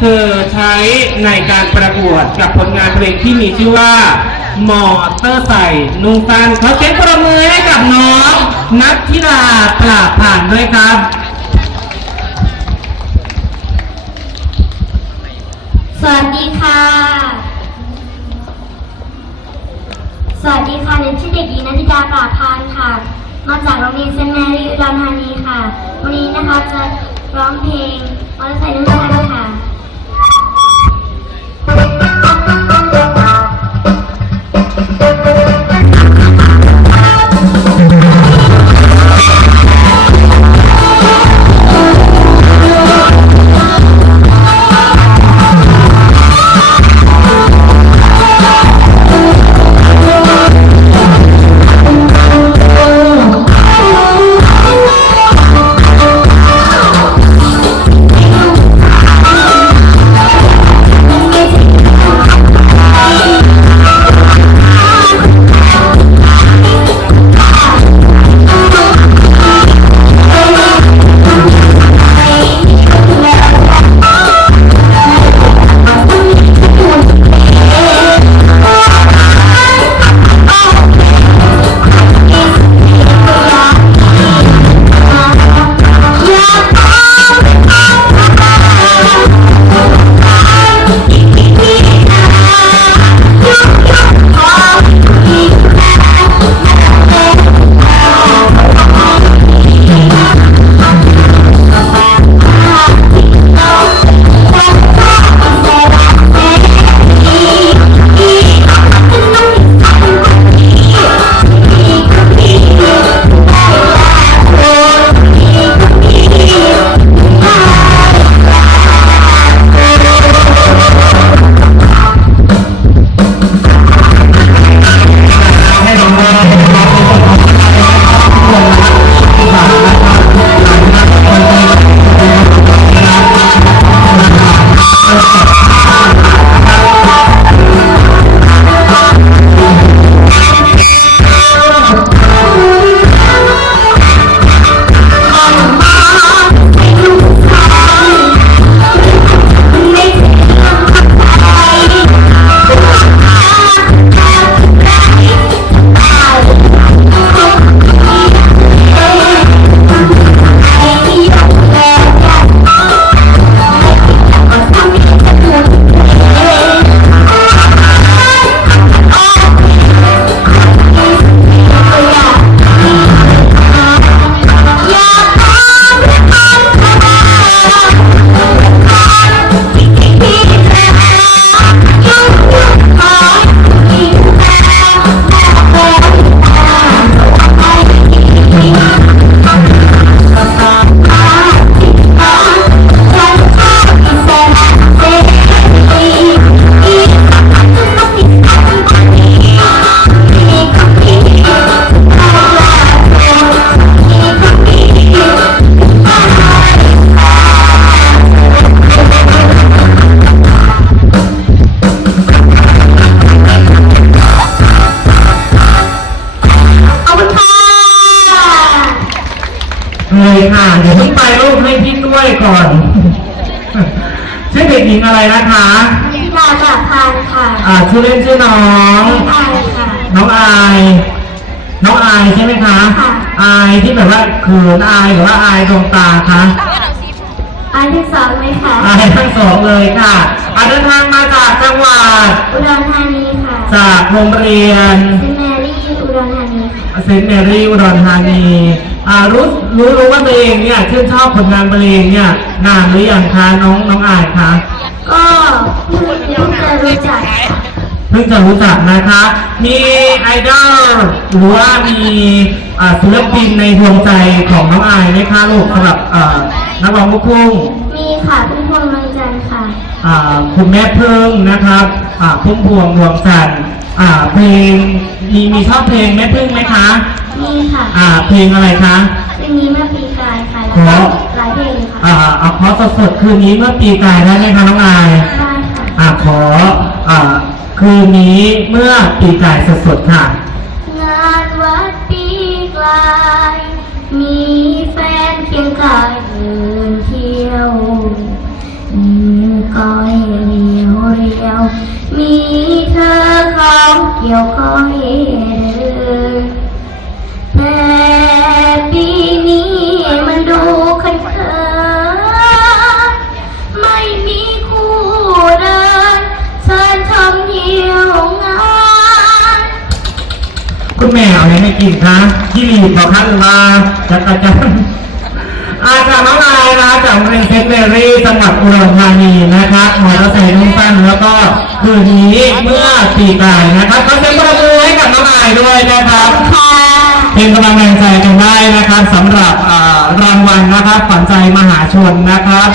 เธอใช้ในการประกวดกับผลงานเพลงที่มีชื่อว่า มอเตอร์ไซค์นุ่งสั้นขอเสียงประมือให้กับน้อง นัทธิดาปราบผ่านด้วยครับ สวัสดีค่ะ สวัสดีค่ะเรียนชื่อเด็กหญิงนันทิดาปราบพานค่ะ มาจากโรงเรียนเซนต์แมรี่อุดรธานีค่ะ วันนี้นะคะจะร้องเพลงมอเตอร์ไซค์นุ่งสั้นค่ะ วยก่อนชื่อเด็กหญิงอะไรนะคะนันทิดาปราบพานค่ะอ่าชื่อเล่นชื่อน้องอายค่ะ น้องอาย น้องอายใช่ไหมคะค่ะ อายที่แบบว่าเขินอายหรือว่าอายดวงตาคะอายที่สองไหมคะอายทั้งสองเลยค่ะอาเดินทางมาจากจังหวัดอุดรธานีค่ะ จากโรงเรียนเซนต์แมรี่อุ ดรธานีค่ะเซนต์แมรี่อุดรธานีอ่ารู้รู้รู้ว่าตัวเองเนี่ยชื่นชอบผลงานเพลงเนี่ยนานหรือยังคะน้องน้องอายคะก็เพิ่งจะรู้จักเพิ่งจะรู้จักนะคะ มีไอดอลหรือว่ามีอ่าศิลปินในดวงใจของน้องอายไหมคะลูกสำหรับอ่านักร้องลูกทุ่ง มีค่ะพุ่มพวงดวงจันทร์ค่ะ อ่าคุณแม่พึ่งนะครับอ่าพุ่มพวงดวงจันทร์ อ่าเพลงมีมีชอบเพลงแม่พึ่งไหมคะมีค่ะอ่า เพลงอะไรคะ เพลงนี้เมื่อปีกลายค่ะขอแล้วก็หลายเพลงค่ะอ่าเอาเพราะสดๆคืนนี้เมื่อปีกายได้ไหมคะน้องอายได้ค่ะอ่าขออ่าคืนนี้เมื่อปีกายสดๆค่ะ งานวัดปีกลาย มีแฟนเคียงกายเดินเที่ยวอืมก่อเธอของเกี่ยวคอยเดินแต่ปีนี้มันดูคันเคินไม่มีคู่เดินเชิญชมเที่ยวงานคุณแม่เอาอะไรให้กินคะที่รีบบอกคะหรือว่าจะกระจัน อาจารย์น้องนายนะจากโรงเรียนเซนต์แมรี่จังหวัดอุดรธานีนะครับมอเตอร์ไซค์นุ่งสั้นแล้วก็คืนนี้เมื่อปีกายนะครับก็เป็นประมือให้กับน้องนายด้วยนะครับค่ะเป็นกำลังแรงใจกันได้นะครับสำหรับอ่ารางวัลนะครับขวัญใจมหาชนนะครับ